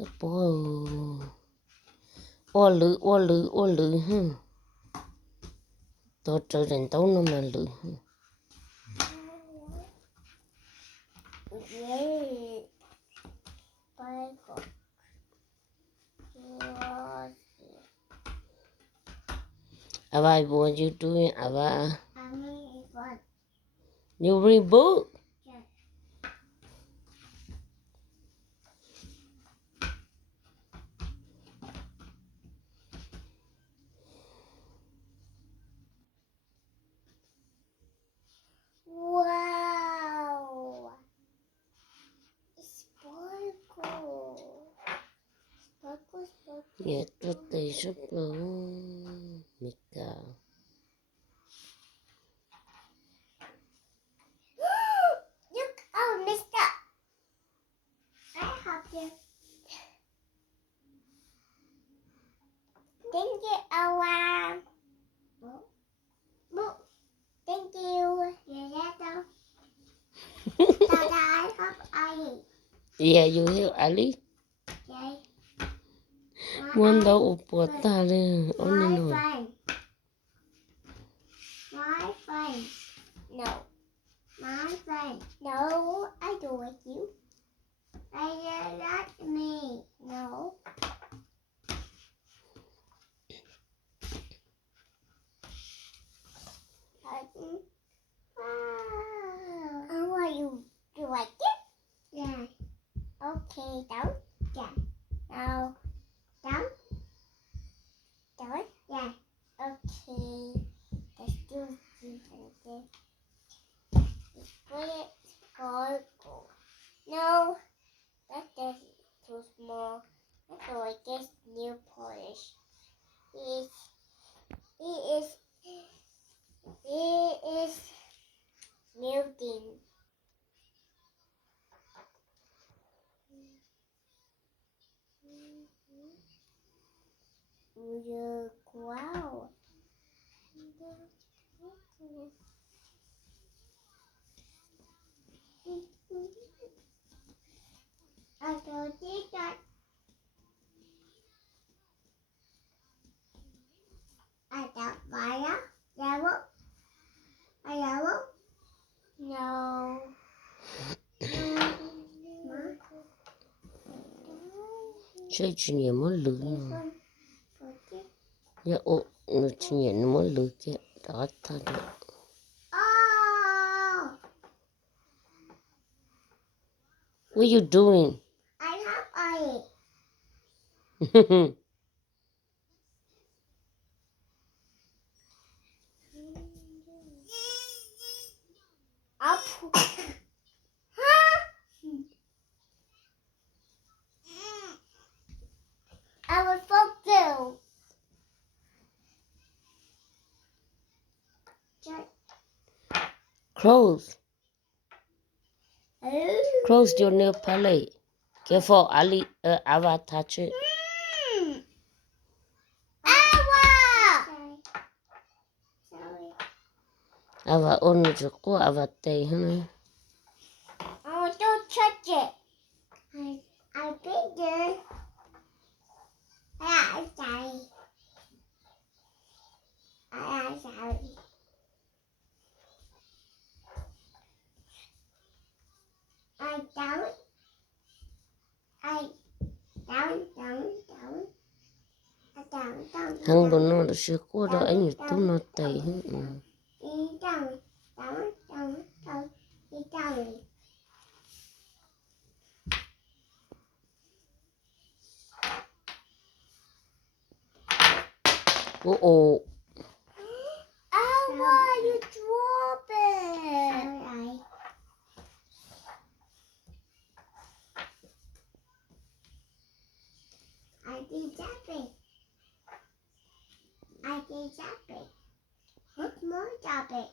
Spoil. Ô lử hả? Tôi trở đến tấu nó mà lử hả? Ava, what you doing, Ava? I'm reading book. You read book? Yes. Wow. Sparkle. Sparkle, sparkle. Yeah, today is Mika. Look, oh, mister. I help you. Thank you, Awa. Thank you. You're welcome. Dada, I help Ali. Yeah, you hear Ali? Okay. Muốn đâu упо ta lên, ôn My nó. friend. My friend. No. My friend. No, I don't like you. I like me. No. How are you? Do you like it? Yeah. Okay, down. Yeah. Now, down. Down. Yeah. Okay. Let's do this. Put it sparkle. No, that's too small. That's like this nail polish. It is melting. Wow. I don't think that. I got fire. Yellow. A yellow. No. Chơi chuyện gì muốn lử This nó. one. Put it. Yeah, oh, nó chuyện gì nó muốn lử kia. Đó ta được. Oh! What you doing? I have it. Up. I was so Close. good. Close your nail palette. Careful, Ali, Ava touch it. Awa! Sorry. Ava ôn nó cho cô Ava tay hả? Oh, don't touch it. I think it. I'm sorry. I'm sorry. I down. I down. Down. Hằng bữa nó sẽ cô đó anh nhớ tụi nó tay hả? Down. Oh. Awa, you drop it. Sorry. I did jumping. What's more jumping?